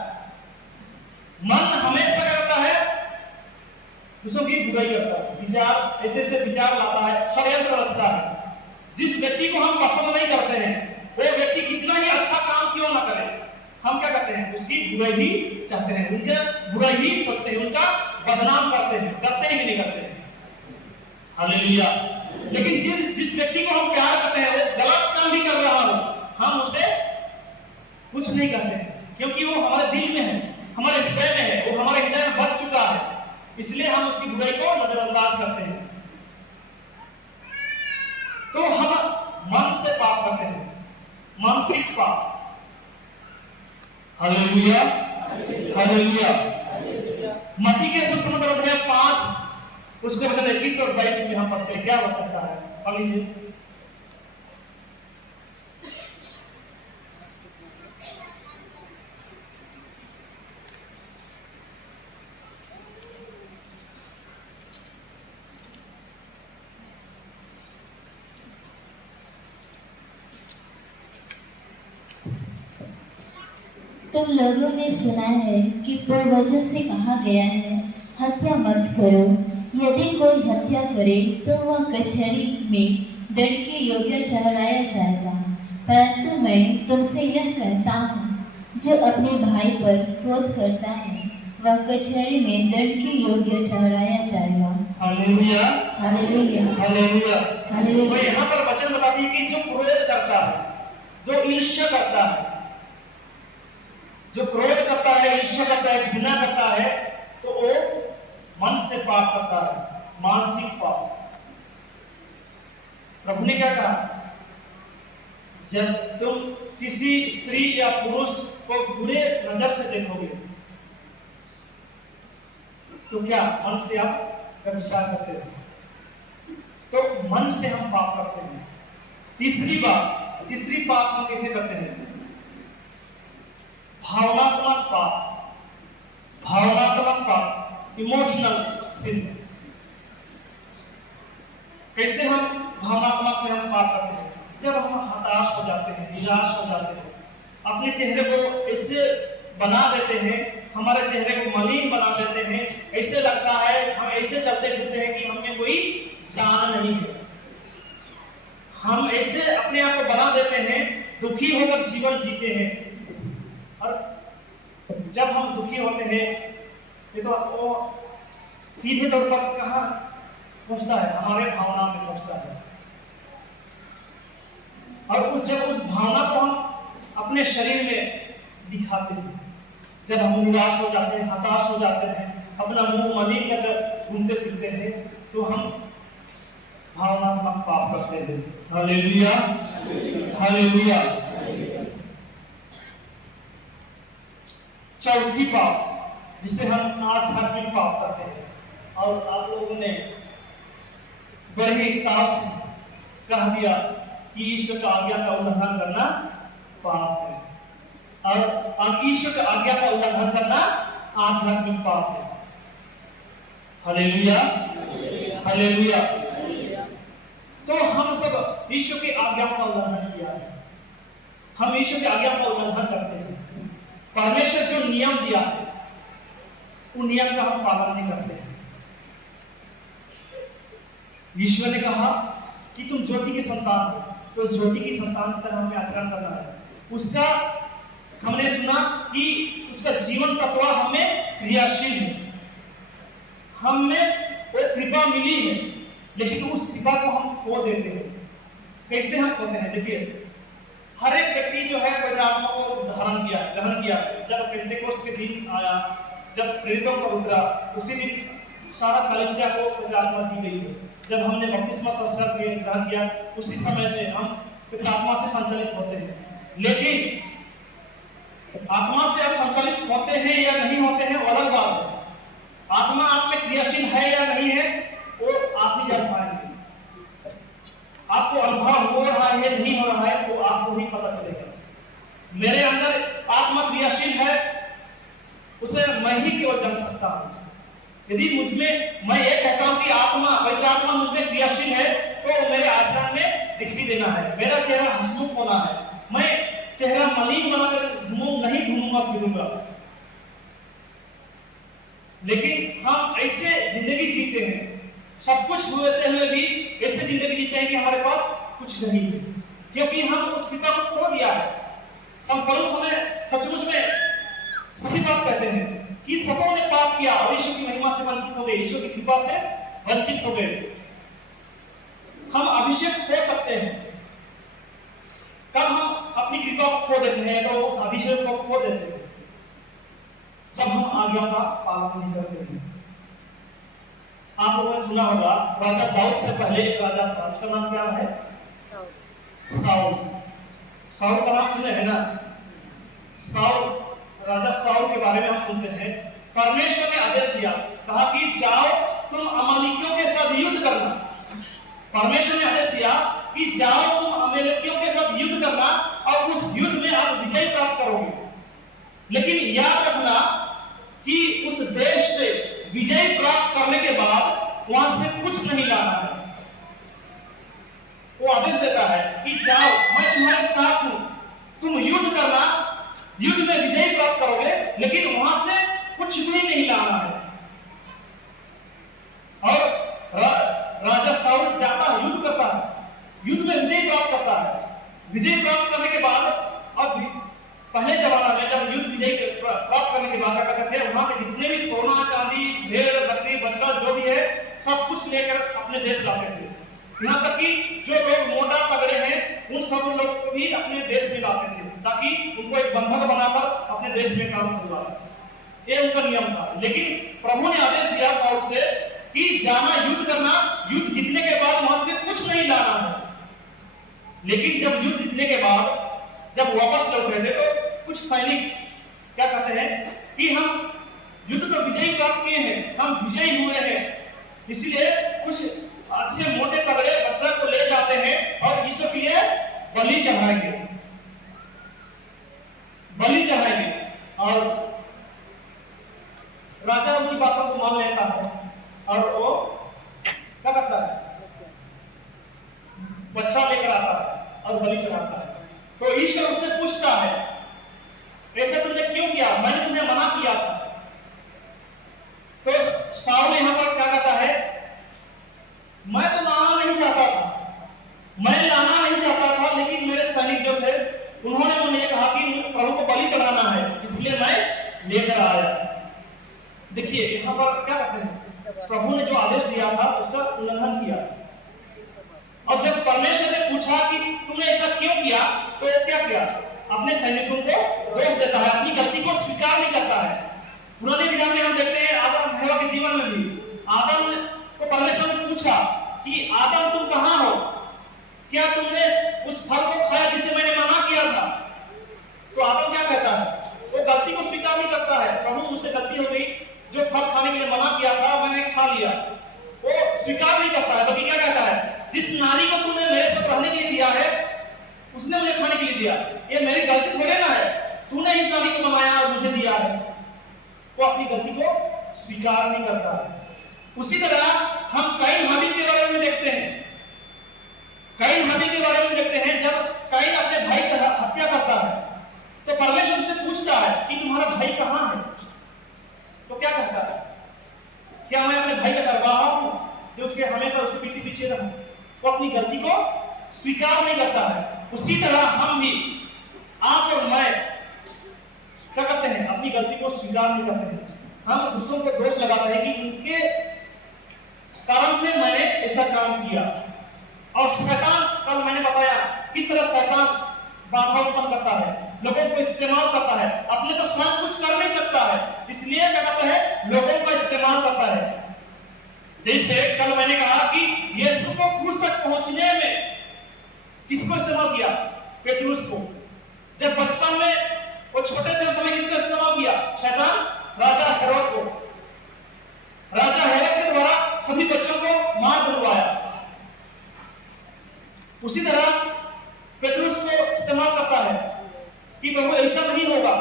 मन हमेशा क्या करता है? दूसरों की बुराई करता है, विचार ऐसे विचार लाता है, षड्यंत्र रचता है। जिस व्यक्ति को हम पसंद नहीं करते हैं, वो व्यक्ति कितना ही अच्छा काम क्यों ना करे, हम क्या करते हैं? उसकी बुराई ही चाहते हैं, उनके बुराई ही सोचते हैं, उनका बदनाम करते हैं, करते ही नहीं करते हैं। हालेलुया। लेकिन जिस व्यक्ति को हम प्यार करते हैं, वो गलत काम भी कर रहा हो, हम उसे कुछ नहीं कहते हैं, क्योंकि वो हमारे दिल में है, हमारे हृदय में है, वो हमारे हृदय में बस चुका है। इसलिए हम उसकी बुराई को नजरअंदाज करते हैं। तो हम मन से पाप करते हैं, मानसिक पाप। Hallelujah, hallelujah. मत्ती के सुसमाचार अध्याय 5 उसके वचन 21 और 22 में हम पढ़ते हैं, क्या वो कहता है? पढ़ लीजिए। तुम लोगों ने सुना है कि पूर्वजों से कहा गया है, हत्या मत करो। यदि कोई हत्या करे तो वह कचहरी में दंड के योग्य ठहराया जाएगा। परंतु मैं तुमसे यह कहता हूँ, जो अपने भाई पर क्रोध करता है वह कचहरी में दंड के योग्य ठहराया जाएगा। Hallelujah, hallelujah, hallelujah, hallelujah. तो यहाँ पर वचन बताती है कि जो क्रोध करता है, जो ईर्ष्या करता है, जो क्रोध करता है, ईर्ष्या करता है, घृणा करता है, तो वो मन से पाप करता है, मानसिक पाप। प्रभु ने क्या कहा? जब तुम किसी स्त्री या पुरुष को बुरे नजर से देखोगे तो क्या मन से आप विचार करते हैं? तो मन से हम पाप करते हैं। तीसरी पाप हम कैसे करते हैं? भावनात्मक पाप, इमोशनल सिन। कैसे हम भावनात्मक में हम पाप करते हैं? जब हम हताश हो जाते हैं, निराश हो जाते हैं, अपने चेहरे को ऐसे बना देते हैं, हमारे चेहरे को मलिन बना देते हैं, ऐसे लगता है हम ऐसे चलते फिरते हैं कि हमें कोई जान नहीं है। हम ऐसे अपने आप को बना देते हैं, दुखी होकर जीवन जीते हैं। और जब हम दुखी होते हैं ये तो वो सीधे तौर पर कहाँ पहुंचता है? हमारे भावना में पहुंचता है। और जब उस भावना को हम अपने शरीर में दिखाते हैं, जब हम निराश हो जाते हैं, हताश हो जाते हैं, अपना मुंह मलिन कर घूमते फिरते हैं, तो हम भावनात्मक पाप करते हैं। Hallelujah, hallelujah. चौथी पाप जिसे हम आध्यात्मिक पाप कहते हैं, और आप लोगों ने बड़े ही ताव से कह दिया कि ईश्वर का आज्ञा का उल्लंघन करना पाप है, और ईश्वर का आज्ञा का उल्लंघन करना आध्यात्मिक पाप है। Hallelujah, hallelujah. तो हम सब ईश्वर की आज्ञाओं का उल्लंघन किया है, हम ईश्वर की आज्ञा का उल्लंघन करते हैं। परमेश्वर जो नियम दिया है उन नियम का हम पालन नहीं करते हैं। ईश्वर ने कहा कि तुम ज्योति की संतान हो, तो ज्योति की संतान की तरह हमें आचरण करना है। उसका हमने सुना कि उसका जीवन तत्व हमें क्रियाशील है, हमें वो कृपा मिली है, लेकिन उस कृपा को हम खो देते हैं। कैसे हम खोते हैं? देखिए, हर एक व्यक्ति जो है पवित्र आत्मा को धारण किया, ग्रहण किया। जब पेंटेकोस्ट के दिन आया, जब प्रेरितों पर उतरा, उसी दिन सारा कलीसिया को पवित्र आत्मा दी गई है। जब हमने बपतिस्मा संस्कार ग्रहण किया, उसी समय से हम पवित्र आत्मा से संचालित होते हैं। लेकिन आत्मा से आप संचालित होते हैं या नहीं होते हैं, वो अलग बात है। आत्मा आप में क्रियाशील है या नहीं है, वो आप ही जान पाएंगे। आपको अनुभव हो रहा है नहीं हो रहा है, वो आपको ही पता चलेगा। मेरे अंदर आत्मा क्रियाशील है, उसे मैं ही केवल जान सकता हूं। यदि मुझ में मैं ये कहता हूं कि आत्मा, पवित्र आत्मा मुझ में क्रियाशील है, तो मेरे आचरण में दिखती देना है, मेरा चेहरा हंसमुख होना है। मैं चेहरा मलिन बनाकर नहीं घूमूंगा फिरूंगा। लेकिन हम ऐसे जिंदगी जीते हैं, सब कुछ होते हुए भी ऐसे जिंदगी जीते हैं कि हमारे पास कुछ नहीं है, क्योंकि हम उस कृपा को खो दिया है। संत पौलुस हमें सचमुच में सही बात कहते हैं कि सबों ने पाप किया और ईश्वर की महिमा से वंचित हो गए, ईश्वर की कृपा से वंचित हो गए। हम अभिषेक खो सकते हैं कब? हम अपनी कृपा को खो देते हैं, तो उस अभिषेक को खो देते हैं जब हम आज्ञा का पालन नहीं करते हैं। आप लोगों ने सुना होगा, राजा दाऊद से पहले एक राजा था, उसका नाम क्या है? साउल। साउल का नाम सुने हैं ना? साउल, राजा साउल के बारे में हम सुनते हैं, परमेश्वर ने आदेश दिया, कहा कि जाओ तुम अमालेकियों के साथ युद्ध करना। परमेश्वर ने आदेश दिया कि जाओ तुम अमालेकियों के साथ युद्ध करना, और उस युद्ध में आप विजय प्राप्त करोगे। लेकिन याद रखना कि उस देश से विजय प्राप्त करने के बाद वहां से कुछ नहीं लाना है। वो आदेश देता है कि जाओ, मैं तुम्हारे साथ हूं, तुम युद्ध करना, युद्ध में विजय प्राप्त करोगे, लेकिन वहां से कुछ भी नहीं लाना है। और राजा साउल जाता है, युद्ध करता है, युद्ध में विजय प्राप्त करता है। विजय प्राप्त करने के बाद, अब पहले जमाना में जब युद्ध विजय प्राप्त करने की बात करते थे, वहां के जितने भी सोना चांदी, भेड़ बकरी बछड़ा जो भी है, सब कुछ लेकर अपने देश लाते थे। यहाँ तक कि जो लोग मोटा तगड़े हैं, उन सब लोग को भी अपने देश में लाते थे, ताकि उनको एक बंधक बनाकर अपने देश में काम करवाए। ये उनका नियम था। लेकिन प्रभु ने आदेश दिया साउल से कि जाना, युद्ध करना, युद्ध जीतने के बाद वहां से कुछ नहीं लाना है। लेकिन जब युद्ध जीतने के बाद जब वापस लौट रहे थे, तो कुछ सैनिक क्या कहते हैं कि हम युद्ध तो विजय प्राप्त किए हैं, हम विजयी हुए हैं, इसलिए कुछ अच्छे मोटे तगड़े बछड़ा को ले जाते हैं और ईश्वर के लिए बलि चढ़ाएंगे, बलि चढ़ाएंगे। और राजा उनकी बातों को मान लेता है और वो क्या करता है? बछड़ा लेकर आता है और बलि चढ़ाता है। तो ईश्वर उससे पूछता है, ऐसा तुमने क्यों किया? मैंने तुम्हें मना किया था। तो शाऊल यहां पर क्या कहता है, मैं तो लाना नहीं चाहता था, मैं लाना नहीं चाहता था, लेकिन मेरे सैनिक जो थे उन्होंने मुझे कहा कि प्रभु को बलि चढ़ाना है, इसलिए मैं लेकर आया। देखिए यहां पर क्या कहते हैं, प्रभु ने जो आदेश दिया था उसका उल्लंघन किया। और जब परमेश्वर ने पूछा कि तुमने ऐसा क्यों किया, तो क्या किया? अपने सैनिकों को दोष देता है, अपनी गलती को स्वीकार नहीं करता है। पुराने विधान में हम देखते हैं आदम हवा के जीवन में भी आदम को परमेश्वर ने पूछा कि आदम तुम कहां हो, क्या तुमने उस फल को खाया जिसे मैंने मना किया था? तो आदम क्या कहता है, वो गलती को स्वीकार नहीं करता है। प्रभु मुझसे गलती हो गई, जो फल खाने के लिए मना किया था मैंने खा लिया, वो स्वीकार नहीं करता है, बल्कि क्या कहता है, जिस नारी को तूने मेरे साथ रहने के लिए दिया है उसने मुझे खाने के लिए दिया, ये मेरी गलती थोड़े ना है, तूने इस नारी को बनाया और मुझे दिया है। वो अपनी गलती को स्वीकार नहीं करता है। उसी तरह हम कैन हाबिल के बारे में देखते हैं, कैन हाबिल के बारे में देखते हैं। जब कैन अपने भाई की हत्या करता है तो परमेश्वर से पूछता है कि तुम्हारा भाई कहां है? तो क्या कहता है, क्या मैं अपने भाई का चरवाहा हूं कि उसके हमेशा उसके पीछे पीछे रहूं? वो अपनी गलती को स्वीकार नहीं करता है। उसी तरह हम भी, आप और मैं क्या करते हैं, अपनी गलती को स्वीकार नहीं करते हैं। हम दूसरों को दोष लगाते हैं कि उनके कारण से मैंने ऐसा काम किया। और शैतान, कल मैंने बताया किस तरह शैतान बाधा उत्पन्न करता है, लोगों को इस्तेमाल करता है, अपने तो स्वयं कुछ कर नहीं सकता है, इसलिए क्या करता है, लोगों का इस्तेमाल करता है। जैसे कल मैंने कहा कि यीशु को क्रूस तक पहुंचने में किसको इस्तेमाल किया? पेतरुस को। जब बचपन में वो छोटे थे उस समय किसको इस्तेमाल किया? शैतान, राजा हेरोद को। राजा हेरोद के द्वारा सभी बच्चों को मार दिलवाया। उसी तरह पेतरुस को इस्तेमाल करता है कि प्रभु ऐसा नहीं होगा,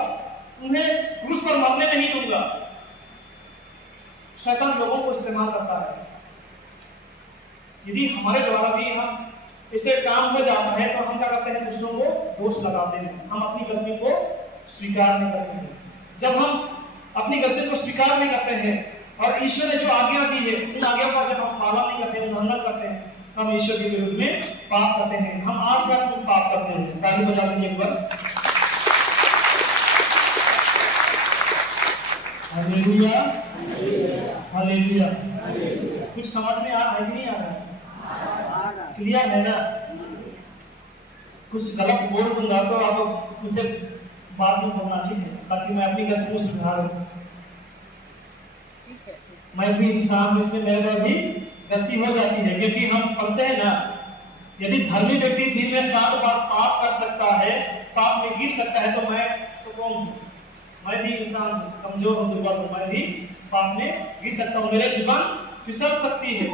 उन्हें क्रूस पर मरने नहीं दूंगा। शैतान लोगों को इस्तेमाल करता है। यदि हमारे द्वारा भी हम इसे काम हो जाता है तो हम क्या करते हैं, दूसरों को दोष लगाते हैं, हम अपनी गलती को स्वीकार नहीं करते हैं। जब हम अपनी गलती को स्वीकार नहीं करते हैं और ईश्वर ने जो आज्ञा दी है उन आज्ञा का जब हम पालन नहीं करते, उल्लंघन करते हैं, तो हम ईश्वर के विरुद्ध में पाप करते हैं। हम आध्यात्मिक पाप करते हैं। ताली बजा दीजिए एक बार। Hallelujah, hallelujah. कुछ समझ में आ रहा है कि नहीं आ रहा है? क्लियर है ना? कुछ गलत बोल दूंगा तो आप मुझे बाद में बोलना, ठीक है, ताकि मैं अपनी गलती को सुधारूं। मैं भी इंसान हूं, इसमें मेरे द्वारा भी गलती हो जाती है, क्योंकि हम पढ़ते हैं ना, यदि धर्मी व्यक्ति दिन में 7 बार पाप कर सकता है, पाप में गिर सकता है, तो मैं तो कौन हूं? मैं भी इंसान हूं, कमजोर हूं, दुर्बल हूं, मैं भी पाप में गिर सकता हूं, मेरे जुबान फिसल सकती है।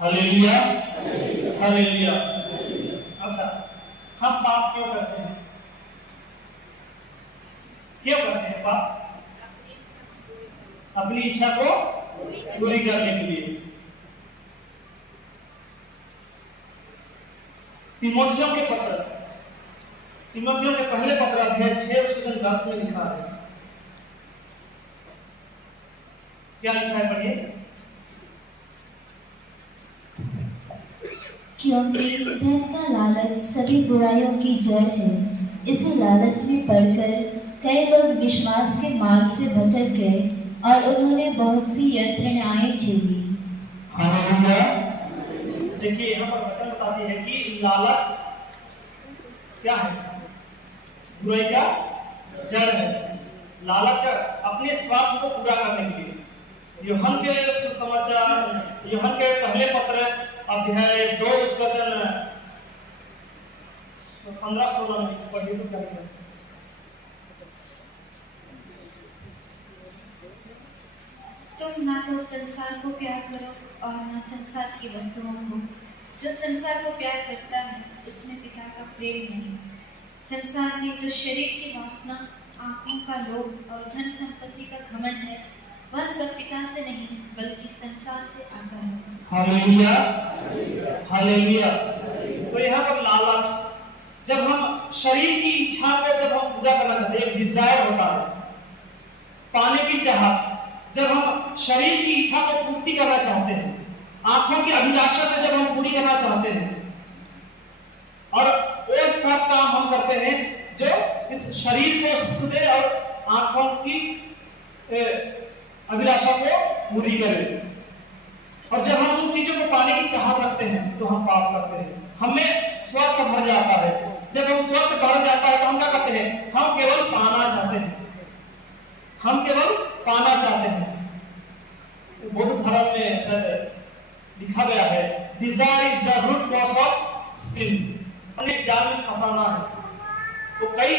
Hallelujah, hallelujah. अच्छा, हम पाप क्यों करते हैं? क्यों करते हैं पाप? अपनी इच्छा को पूरी करने के लिए। तिमोथियों के पहले पत्र अध्याय 6:10 में लिखा है। क्या लिखा है, पढ़िए। क्योंकि धन का लालच सभी बुराइयों की जड़ है। इसी लालच में पड़कर कई लोग विश्वास के मार्ग से भटक गए और उन्होंने बहुत सी यंत्रणाएं झेली। हालेलुया। देखिए यहाँ पर वचन बताती है कि लालच क्या है? बुराई का जड़ है। लालच अपने स्वार्थ को पूरा करने के लिए। यूहन्ना के समाचार, यूहन्ना के पहले पत्र अध्याय 2 वचन 15-16 में पढ़िए तो क्या लिखा है? तुम ना तो संसार को प्यार करो और ना संसार की वस्तुओं को। जो संसार को प्यार करता है उसमें पिता का प्रेम नहीं। संसार में जो शरीर की वासना, आंखों का लोभ और धन संपत्ति का घमंड है, वह सब पिता से नहीं बल्कि संसार से आता है। Hallelujah, hallelujah. तो यहाँ पर लालच, जब हम शरीर की इच्छा को जब हम पूरा करना चाहते हैं, एक डिजायर होता है, पाने की चाहत, जब हम शरीर की इच्छा को पूर्ति करना चाहते हैं, आंखों की अभिलाषा को जब हम पूरी करना चाहते हैं, और वो सब काम हम करते हैं जो इस शरीर को सुख दे और आंखों की अभिलाषा को पूरी करे। और जब हम उन चीजों को पाने की चाहत रखते हैं तो हम पाप करते हैं, हमें स्वार्थ भर जाता है। जब हम स्वार्थ भर जाता है तो हम क्या करते हैं, हम केवल पाना चाहते हैं, हम केवल पाना चाहते हैं। बौद्ध धर्म में शायद लिखा गया है, desire is the root cause of sin, अनेक जाल में फंसाना है। तो कई,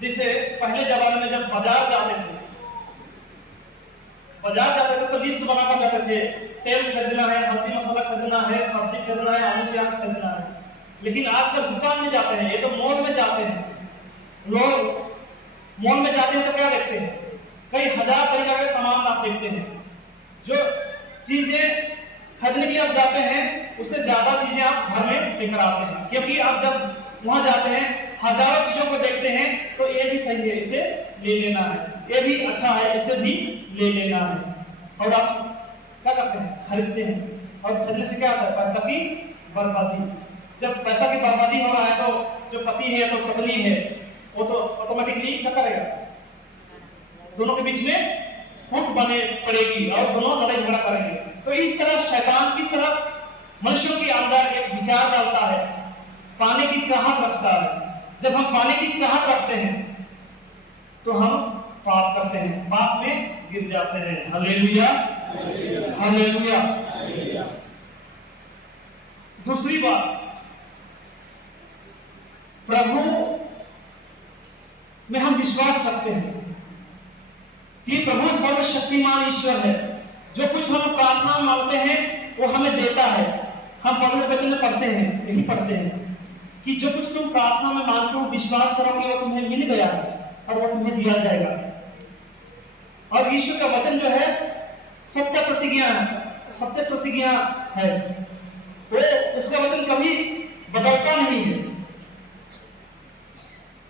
जैसे पहले जमाने में जब बाजार जाते थे तो लिस्ट बनाकर जाते थे, तेल खरीदना है, हल्दी मसाला खरीदना है, सब्जी खरीदना है, आलू प्याज खरीदना है। लेकिन आजकल दुकान में जाते हैं, ये तो मॉल में जाते हैं, लोग मॉल में जाते हैं तो क्या देखते हैं, कई हजार तरीका के सामान आप देखते हैं। जो चीजें खरीदने के लिए आप जाते हैं उससे ज्यादा चीजें आप घर में लेकर आते हैं, क्योंकि आप जब वहां जाते हैं हजारों चीजों को देखते हैं तो ये भी सही है, इसे ले लेना है, ये भी अच्छा है, इसे भी ले लेना है। और आप क्या करते हैं, खरीदते हैं। और खरीदने से क्या होता है, पैसा की बर्बादी। जब पैसा की बर्बादी हो रहा है तो जो पति है तो पत्नी है वो तो ऑटोमेटिकली क्या करेगा, दोनों के बीच में फूट बने पड़ेगी और दोनों लड़ाई झगड़ा करेंगे। तो इस तरह शैतान किस तरह मनुष्यों के अंदर एक विचार डालता है, पाने की चाहत रखता है। जब हम पाने की चाहत रखते हैं तो हम पाप करते हैं, पाप में गिर जाते हैं। Hallelujah, hallelujah. दूसरी बात, प्रभु में हम विश्वास रखते हैं कि प्रभु सर्वशक्तिमान ईश्वर है, जो कुछ हम प्रार्थना मांगते हैं वो हमें देता है। हम पवित्र वचन में पढ़ते हैं, यही पढ़ते हैं कि जो कुछ तुम प्रार्थना में मांगते हो विश्वास करो कि वो तुम्हें मिल गया है और वो तुम्हें दिया जाएगा। और ईश्वर का वचन जो है सत्य प्रतिज्ञा है, वो उसका वचन कभी बदलता नहीं है।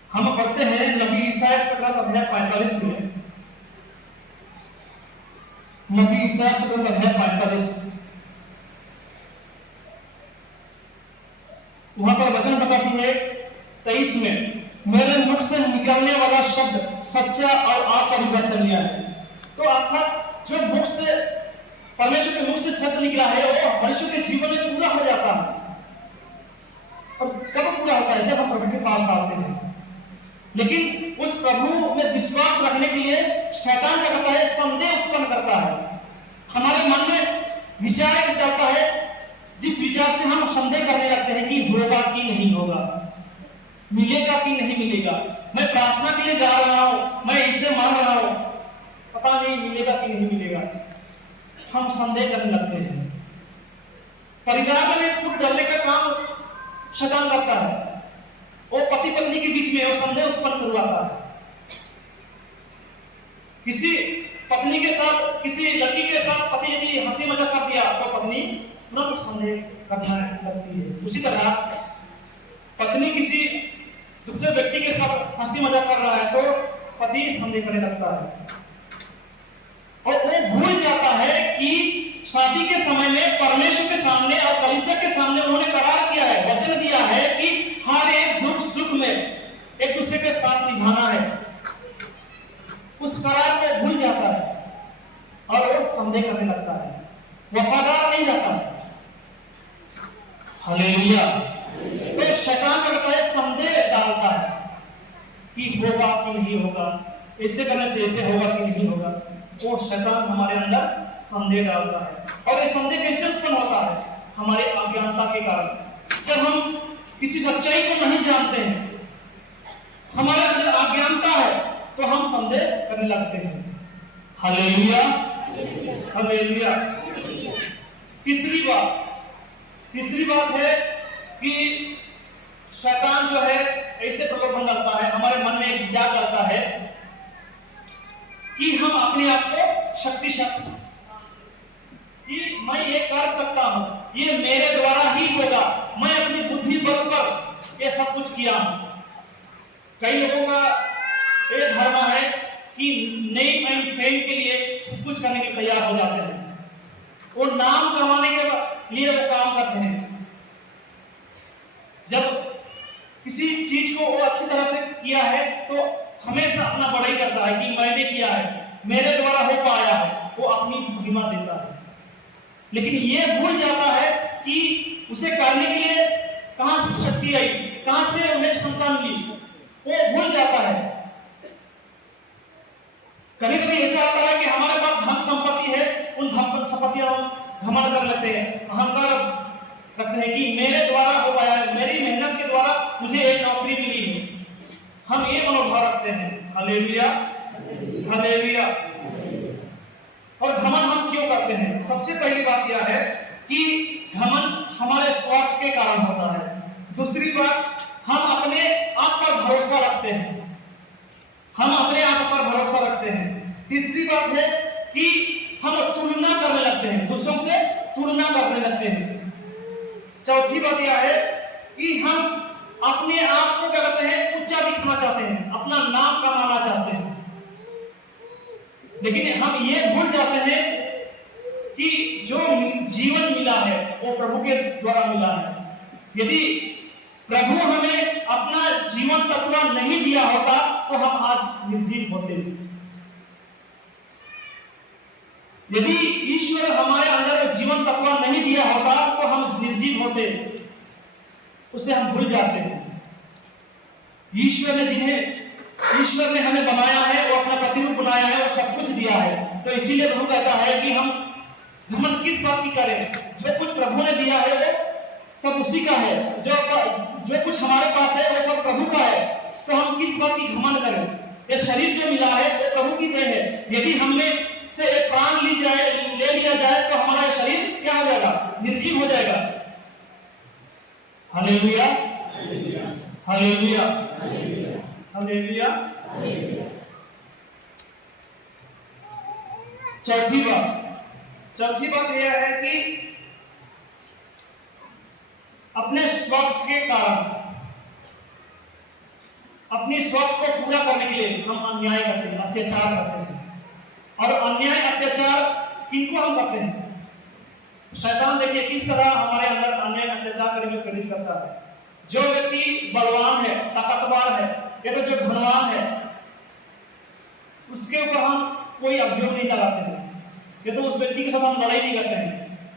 हम पढ़ते हैं नबी ईसायाह का ग्रंथ अध्याय 45 में, नबी ईसायाह का ग्रंथ अध्याय 45, वहां पर वचन बताती है 23 में, मेरे मुख से निकलने वाला शब्द सच्चा और अपरिवर्तनीय है। तो अर्थात जो मुख से, परमेश्वर के मुख से शब्द निकला है वो मनुष्य के जीवन में पूरा हो जाता है। और कब पूरा होता है, जब हम प्रभु के पास आते हैं। लेकिन उस प्रभु में विश्वास रखने के लिए शैतान क्या करता है, संदेह उत्पन्न करता है। हमारे मन में विचार डालता है, जिस विचार से हम संदेह करने लगते हैं कि होगा कि नहीं होगा, मिलेगा कि नहीं मिलेगा, मैं प्रार्थना के लिए जा रहा हूं, मैं इसे मांग रहा हूं, पता नहीं मिलेगा कि नहीं मिलेगा। हम संदेह करने लगते हैं। परिवार में फूट डालने का काम शैतान करता है। वो पति पत्नी के बीच में वो संदेह उत्पन्न करवाता है। किसी पत्नी के साथ, किसी लड़की के साथ पति यदि हंसी मजाक कर दिया तो पत्नी तुरंत संदेह करना लगती है। उसी तरह पत्नी किसी दूसरे व्यक्ति के साथ हंसी मजाक कर रहा है तो पति संदेह करने लगता है। और वो भूल जाता है कि शादी के समय में परमेश्वर के सामने और कलीसिया के सामने उन्होंने करार किया है, वचन दिया है कि हर एक दुख सुख में एक दूसरे के साथ निभाना है। उस करार को भूल जाता है और वो संदेह करने लगता है, वफादार नहीं रहता है। हालेलुया। तो शैतान करता है, संदेह डालता है कि होगा कि नहीं होगा, ऐसे करने से ऐसे होगा कि नहीं होगा। वो शैतान हमारे अंदर संदेह डालता है। और ये संदेह कैसे उत्पन्न होता है, हमारे अज्ञानता के कारण। जब हम किसी सच्चाई को नहीं जानते हैं, हमारे अंदर अज्ञानता है, तो हम संदेह करने लगते हैं। Hallelujah, hallelujah. तीसरी बात है कि शैतान जो है ऐसे प्रलोभन डालता है, हमारे मन में एक विचार डालता है कि हम अपने आप को शक्तिशाली, कि मैं ये कर सकता हूं, ये मेरे द्वारा ही ठीक होगा, मैं अपनी बुद्धि बल पर ये सब कुछ किया हूं। कई लोगों का ये धारणा है कि नेम एंड फेम के लिए सब कुछ करने के लिए तैयार हो जाते हैं, वो नाम कमाने के लिए वो काम करते हैं। जब किसी चीज को वो अच्छी तरह से किया है तो हमेशा अपना बड़ाई करता है कि मैंने किया है, मेरे द्वारा हो पाया है, वो अपनी महिमा देता है। लेकिन ये भूल जाता है कि उसे करने के लिए कहां से शक्ति आई, कहां से उन्हें क्षमता मिली, वो भूल जाता है। कभी कभी ऐसा आता है कि हमारे पास धन संपत्ति है, उन धन संपत्ति हम घमंड कर लेते हैं, अहंकार रखते हैं कि मेरे द्वारा हो पाया है, मेरी मेहनत के द्वारा मुझे एक नौकरी मिली है। हम ये मनोभाव रखते हैं। Hallelujah, hallelujah. और घमंड हम क्यों करते हैं? सबसे पहली बात यह है कि घमंड हमारे स्वार्थ के कारण होता है। दूसरी बात, हम अपने आप पर भरोसा रखते हैं, हम अपने आप पर भरोसा रखते हैं। तीसरी बात है कि हम तुलना करने लगते हैं, दूसरों से तुलना करने लगते हैं। चौथी बात यह है कि हम अपने आप को क्या कहते हैं, ऊंचा दिखना चाहते हैं, अपना नाम कमाना चाहते हैं। लेकिन हम ये भूल जाते हैं कि जो जीवन मिला है वो प्रभु के द्वारा मिला है। यदि प्रभु हमें अपना जीवन तत्व नहीं दिया होता तो हम आज निर्जीव होते। यदि ईश्वर हमारे अंदर जीवन तत्व नहीं दिया होता तो हम निर्जीव होते, उसे हम भूल जाते हैं। ईश्वर ने हमें बनाया है, वो अपना प्रतिरूप बनाया है, वो सब कुछ दिया है। तो इसीलिए प्रभु कहता है कि हम घमंड किस बात की करें? जो कुछ प्रभु ने दिया है वो सब उसी का है, जो कुछ हमारे पास है वो सब प्रभु का है, तो हम किस बात की घमंड करें? ये शरीर जो मिला है वो प्रभु की देन है। यदि हमें से एक प्राण ले लिया जाए तो हमारा शरीर क्या हो जाएगा? निर्जीव हो जाएगा। Hallelujah, hallelujah, hallelujah. चौथी बात यह है कि अपने स्वार्थ के कारण, अपनी स्वार्थ को पूरा करने के लिए हम अन्याय करते हैं, अत्याचार करते हैं। और अन्याय अत्याचार किनको हम करते हैं? शैतान देखिए किस तरह हमारे अंदर अन्याय अत्याचार करने में प्रेरित करता है। जो व्यक्ति बलवान है, ताकतवर है, या तो जो धनवान है, उसके ऊपर हम कोई अभियोग नहीं लगाते हैं, या तो उस व्यक्ति के साथ हम लड़ाई नहीं करते हैं।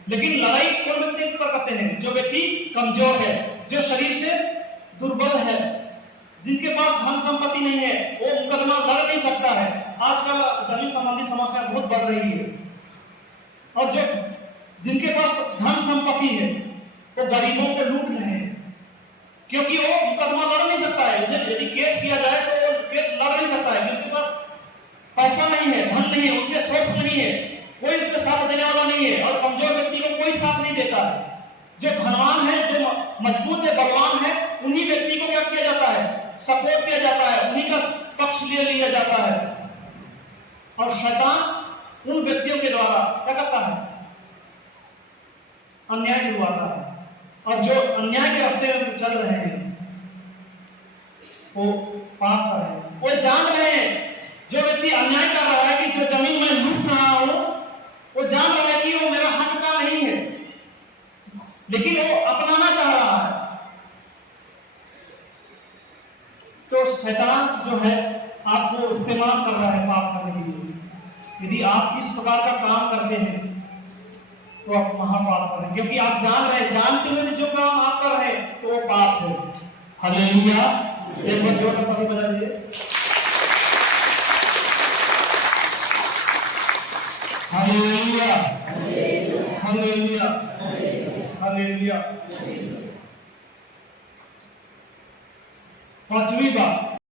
लेकिन लड़ाई कौन व्यक्ति पर करते हैं? जो व्यक्ति कमजोर है, जो शरीर से दुर्बल है, जिनके पास धन संपत्ति नहीं है, वो मुकदमा लड़ नहीं सकता है। आजकल जमीन संबंधी समस्या बहुत बढ़ रही है, और जो जिनके पास धन संपत्ति है वो गरीबों को लूट रहे हैं, क्योंकि वो मुकदमा लड़ नहीं सकता है। यदि केस किया जाए तो वो केस लड़ नहीं सकता है, क्योंकि उसके पास पैसा नहीं है, धन नहीं है, उनके सोर्स नहीं है, कोई उसके साथ देने वाला नहीं है, और कमजोर व्यक्ति को कोई साथ नहीं देता है। जो धनवान है, जो मजबूत है, बलवान है, उन्हीं व्यक्ति को क्या किया जाता है? सपोर्ट किया जाता है, उन्हीं का पक्ष ले लिया जाता है। और शैतान उन व्यक्तियों के द्वारा क्या करता है? अन्याय दिलवाता है। और जो अन्याय के रास्ते में चल रहे हैं वो पाप कर रहे हैं, वो जान रहे हैं। जो व्यक्ति अन्याय कर रहा है कि जो जमीन में लूट रहा हूं, वो जान रहा है कि वो मेरा हक का नहीं है, लेकिन वो अपनाना चाह रहा है। तो शैतान जो है आपको इस्तेमाल कर रहा है पाप करने के लिए। यदि आप इस प्रकार का काम करते हैं तो आप महापाप कर रहे हैं, क्योंकि आप जान रहे हैं, जानते हुए भी जो काम आप कर रहे हैं तो वो पाप है। हालेलुया, एक बार जोर से ताली बजा दीजिए। Hallelujah, hallelujah, hallelujah. पांचवी बात,